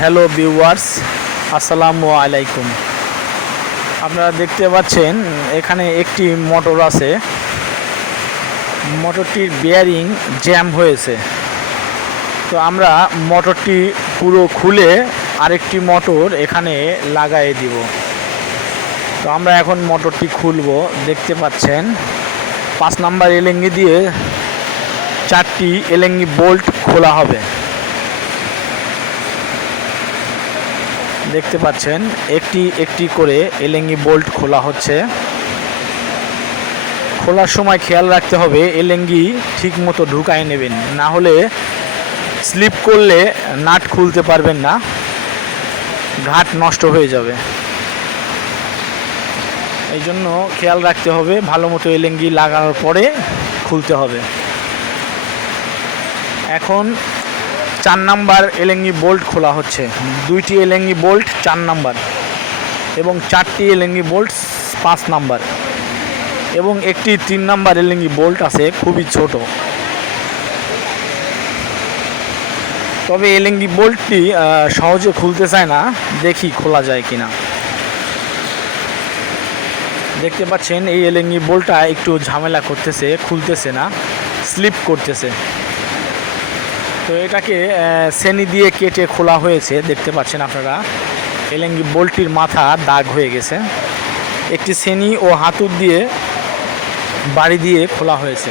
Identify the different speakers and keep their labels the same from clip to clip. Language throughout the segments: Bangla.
Speaker 1: হ্যালো ভিউয়ার্স, আসসালামু আলাইকুম। আপনারা দেখতে পাচ্ছেন, এখানে একটি মোটর আছে। মোটরটির বেয়ারিং জ্যাম হয়েছে। তো আমরা মোটরটি পুরো খুলে আরেকটি মোটর এখানে লাগাই দিব। তো আমরা এখন মোটরটি খুলব, দেখতে পাচ্ছেন। পাঁচ নাম্বার এলেঙ্গি দিয়ে চারটি এলেঙ্গি বোল্ট খোলা হবে। দেখতে পাচ্ছেন, একটি একটি করে এলেঙ্গি বোল্ট খোলা হচ্ছে। খোলার সময় খেয়াল রাখতে হবে, এলেঙ্গি ঠিক মতো ঢুকায় নেবেন। না হলে স্লিপ করলে নাট খুলতে পারবেন না, ঘাট নষ্ট হয়ে যাবে। এই জন্য খেয়াল রাখতে হবে, ভালো মতো এলেঙ্গি লাগানোর পরে খুলতে হবে। এখন চার নাম্বার এলেঙ্গি বোল্ট খোলা হচ্ছে। দুইটি এলেঙ্গি বোল্ট চার নাম্বার এবং চারটি এলেঙ্গি বোল্ট পাঁচ নাম্বার এবং একটি তিন নাম্বার এলেঙ্গি বোল্ট আছে, খুবই ছোট। তবে এলেঙ্গি বোল্টটি সহজে খুলতে চায় না, দেখি খোলা যায় কিনা। দেখতে পাচ্ছেন, এই এলেঙ্গি বোল্টটা একটু ঝামেলা করতেছে, খুলতেছে না, স্লিপ করতেছে। তো এটাকে সেনি দিয়ে কেটে খোলা হয়েছে, দেখতে পাচ্ছেন আপনারা। এলেঙ্গি বোল্টটির মাথা দাগ হয়ে গেছে। একটি সেনি ও হাতুর দিয়ে বাড়ি দিয়ে খোলা হয়েছে।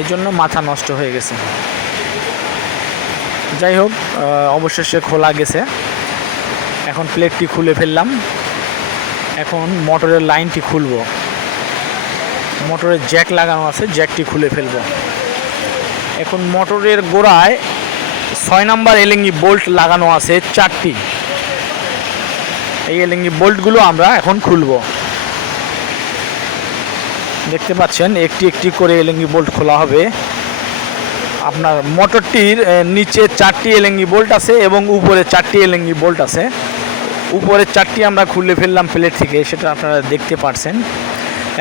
Speaker 1: এই জন্য মাথা নষ্ট হয়ে গেছে। যাই হোক অবশেষে খোলা গেছে। এখন প্লেটটি খুলে ফেললাম। এখন মোটরের লাইনটি খুলবো। মোটরের জ্যাক লাগানো আছে, জ্যাকটি খুলে ফেলব। এখন মোটরের গোড়ায় ছয় নাম্বার এলেঙ্গি বোল্ট লাগানো আছে, চারটি। এই এলেঙ্গি বোল্টগুলো আমরা এখন খুলব। দেখতে পাচ্ছেন, একটি একটি করে এলেঙ্গি বোল্ট খোলা হবে। আপনার মোটরটির নিচে চারটি এলেঙ্গি বোল্ট আছে এবং উপরে চারটি এলেঙ্গি বোল্ট আছে। উপরে চারটি আমরা খুলে ফেললাম প্লেট থেকে, সেটা আপনারা দেখতে পাচ্ছেন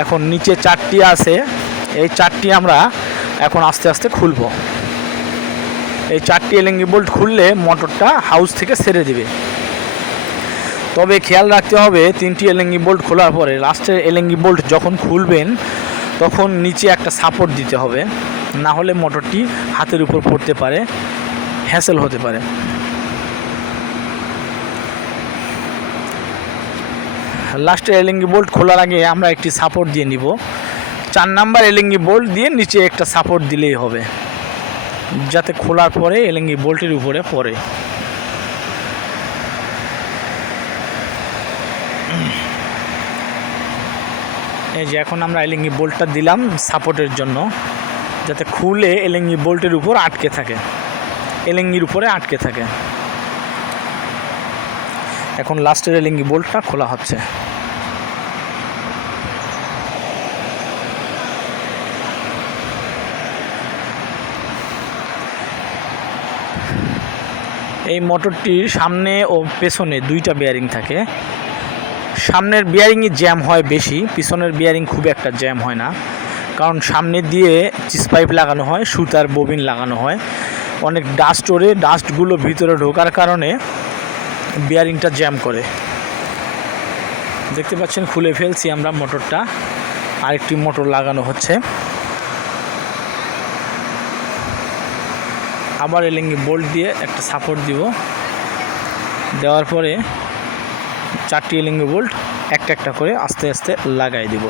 Speaker 1: এখন নিচে চারটি আছে। এই চারটি আমরা এখন আস্তে আস্তে খুলবো। এই চারটি এলেঙ্গি বোল্ট খুললে মোটরটা হাউস থেকে ছেড়ে দিবে। তবে খেয়াল রাখতে হবে, তিনটি এলেঙ্গি বোল্ট খোলার পরে লাস্টের এলেঙ্গি বোল্ট যখন খুলবেন, তখন নিচে একটা সাপোর্ট দিতে হবে। না হলে মোটরটি হাতের উপর পড়তে পারে, হ্যাসেল হতে পারে। লাস্টের এলেঙ্গি বোল্ট খোলার আগে আমরা একটি সাপোর্ট দিয়ে নিব। চার নাম্বার এলেঙ্গি বোল্ট দিয়ে নিচে একটা সাপোর্ট দিলেই হবে। যাতে খোলার পরে এলেঙ্গি বোল্টের উপরে পড়ে। এই যে এখন আমরা এলেঙ্গি বোল্টটা দিলাম সাপোর্টের জন্য, যাতে খুলে এলেঙ্গি বোল্টের উপর আটকে থাকে। এলেঙ্গির উপরে আটকে থাকে। এখন লাস্টের এলেঙ্গি বোল্টটা খোলা হচ্ছে। এই মোটরটির সামনে ও পেছনে দুইটা বেয়ারিং থাকে। সামনের বিয়ারিংই জ্যাম হয় বেশি, পিছনের বিয়ারিং খুব একটা জ্যাম হয় না। কারণ সামনে দিয়ে চিস পাইপ লাগানো হয়, সুতার ববিন লাগানো হয়। অনেক ডাস্ট ওরে ডাস্টগুলো ভিতরে ঢোকার কারণে বিয়ারিংটা জ্যাম করে। দেখতে পাচ্ছেন, খুলে ফেলছি আমরা মোটরটা। আরেকটি মোটর লাগানো হচ্ছে। আবার এলেঙ্গি বোল্ট দিয়ে একটা সাপোর্ট দিব। দেওয়ার পরে চারটি এলেঙ্গি বোল্ট একটা একটা করে আস্তে আস্তে লাগাই দিব।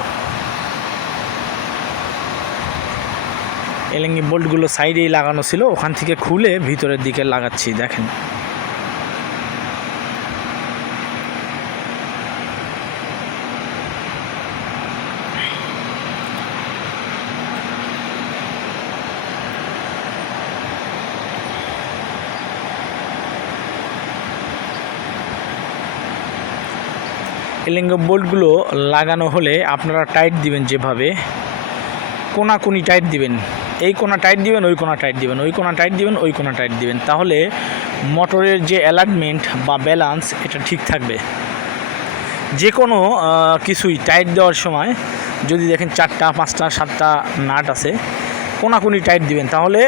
Speaker 1: এলেঙ্গি বোল্টগুলো সাইডেই লাগানো ছিল, ওখান থেকে খুলে ভিতরের দিকে লাগাচ্ছি, দেখেন। এলিঙ্গ বোল্টগুলো লাগানো হলে আপনারা টাইট দিবেন যেভাবে। কোনাকুনি টাইট দিবেন। এই কোনা টাইট দিবেন, ওই কোনা টাইট দিবেন, ওই কোনা টাইট দিবেন, ওই কোনা টাইট দিবেন। তাহলে মোটরের যে অ্যালাইনমেন্ট বা ব্যালেন্স, এটা ঠিক থাকবে। যে কোনো কিছুই টাইট দেওয়ার সময় যদি দেখেন চারটা, পাঁচটা, সাতটা নাট আছে কোনাকুনি টাইট দিবেন, তাহলে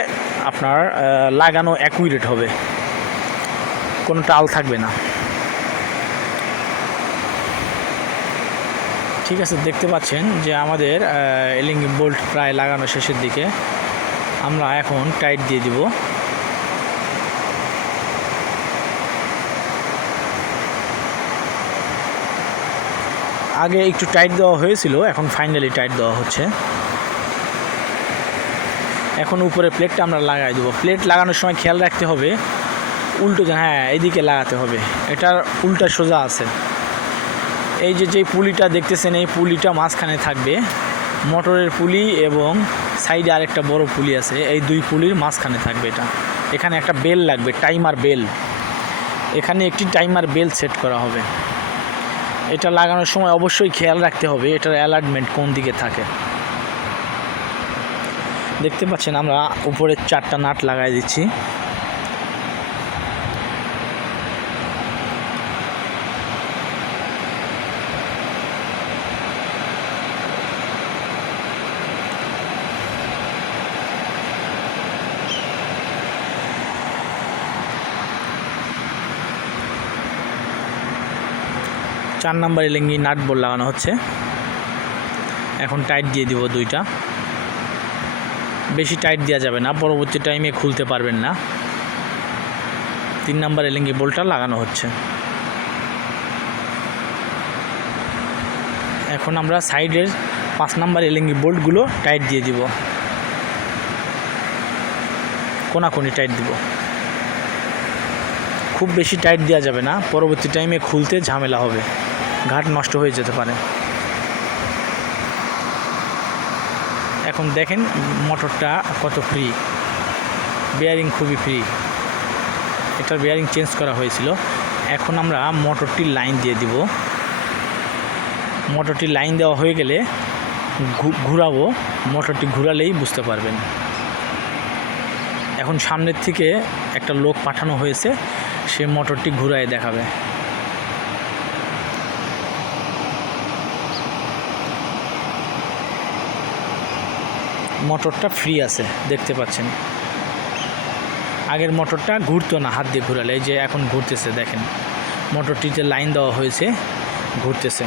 Speaker 1: আপনার লাগানো অ্যাকুরেট হবে। কোনো টাল থাকবে না। ঠিক আছে, দেখতে পাচ্ছেন যে আমাদের এলিঙ্গি বোল্ট প্রায় লাগানো শেষের দিকে। আমরা এখন টাইট দিয়ে দিব। আগে একটু টাইট দেওয়া হয়েছিল, এখন ফাইনালি টাইট দেওয়া হচ্ছে। এখন উপরে প্লেটটা আমরা লাগাই দেবো। প্লেট লাগানোর সময় খেয়াল রাখতে হবে, উল্টো হ্যাঁ এদিকে লাগাতে হবে। এটার উল্টা সোজা আছে। এই যে যে পুলিটা দেখতেছেন, এই পুলিটা মাঝখানে থাকবে। মোটরের পুলি এবং সাইডে আরেকটা বড় পুলি আছে। এই দুই পুলির মাঝখানে থাকবে এটা। এখানে একটা বেল লাগবে, টাইমার বেল। এখানে একটি টাইমার বেল সেট করা হবে। এটা লাগানোর সময় অবশ্যই খেয়াল রাখতে হবে, এটার অ্যালার্টমেন্ট কোন দিকে থাকে। দেখতে পাচ্ছেন, আমরা উপরে চারটা নাট লাগাই দিচ্ছি। চার নাম্বার এলেঙ্গি নাট বোল্ট লাগানো হচ্ছে। এখন টাইট দিয়ে দিব দুইটা। বেশি টাইট দেওয়া যাবে না, পরবর্তী টাইমে খুলতে পারবেন না। তিন নাম্বার এলেঙ্গি বোল্টটা লাগানো হচ্ছে। এখন আমরা সাইডের পাঁচ নাম্বার এলেঙ্গি বোল্টগুলো টাইট দিয়ে দিব। কোনাকুনি টাইট দিব। খুব বেশি টাইট দেওয়া যাবে না, পরবর্তী টাইমে খুলতে ঝামেলা হবে। ঘাট নষ্ট হয়ে যেতে পারে। এখন দেখেন মোটরটা কত ফ্রি বেয়ারিং খুবই ফ্রি এটার বেয়ারিং চেঞ্জ করা হয়েছিল। এখন আমরা মোটরটির লাইন দিয়ে দিব। মোটরটির লাইন দেওয়া হয়ে গেলে ঘুরাবো। মোটরটি ঘুরালেই বুঝতে পারবেন। এখন সামনের থেকে একটা লোক পাঠানো হয়েছে। সে মোটরটি ঘুরায় দেখাবে। মোটরটা ফ্রি আছে, দেখতে পাচ্ছেন। আগের মোটরটা ঘুরতো না, হাত দিয়ে ঘুরালে যে এখন ঘুরতেছে, দেখেন। মোটরটিতে লাইন দেওয়া হয়েছে, ঘুরতেছে।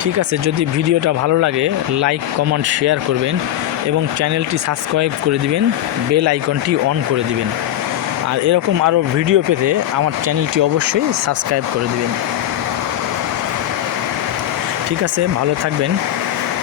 Speaker 1: ঠিক আছে, যদি ভিডিওটা ভালো লাগে লাইক কমেন্ট শেয়ার করবেন এবং চ্যানেলটি সাবস্ক্রাইব করে দিবেন বেল আইকনটি অন করে দিবেন। আর এরকম আরও ভিডিও পেতে আমার চ্যানেলটি অবশ্যই সাবস্ক্রাইব করে দিবেন। ঠিক আছে, ভালো থাকবেন।